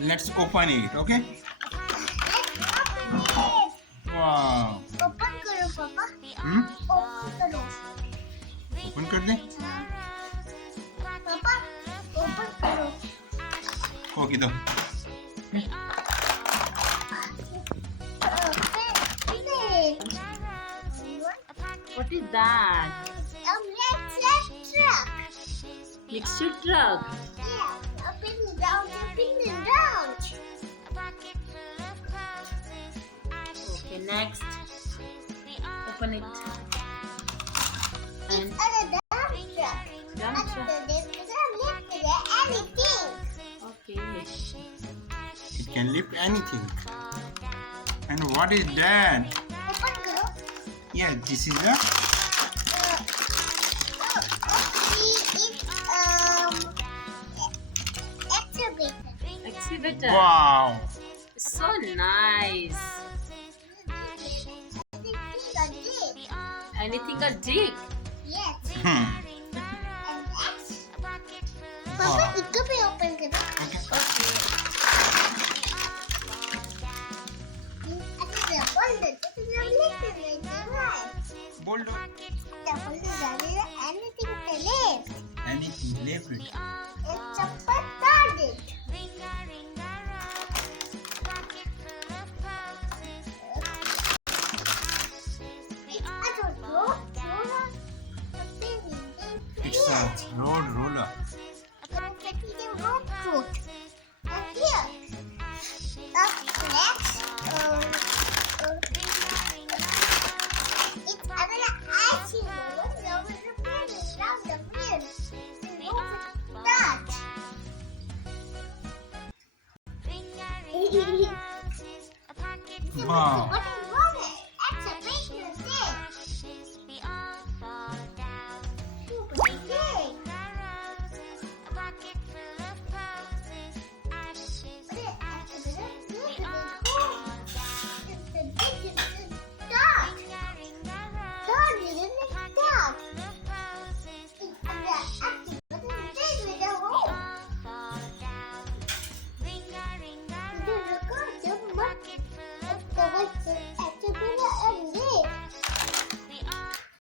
Let's open it, okay? Wow. Open करो पापा Hmm? Open करो Open कर दे. पापा ओपन करो ओके दो. What is that? Let's truck. Mixture truck. Yeah, up and down, up and down. Okay, next. Open it. And Another truck. dump After truck. this, lift anything. Okay. It can lift anything. And what is that? Open करो. Yeah, this is a Excavator. Excavator. wow. So nice. Anything a dig? Yes. Hmm. And next. Wow. पापा इसको भी open करो. Okay. Okay. Boulder. Anything to lift. Anything lift it. It's a petarded. I don't know. It's a road roller. I'm taking the road route. And here. Next. It's another icy road. There was a bend around the wheel. And over that. Wow. What is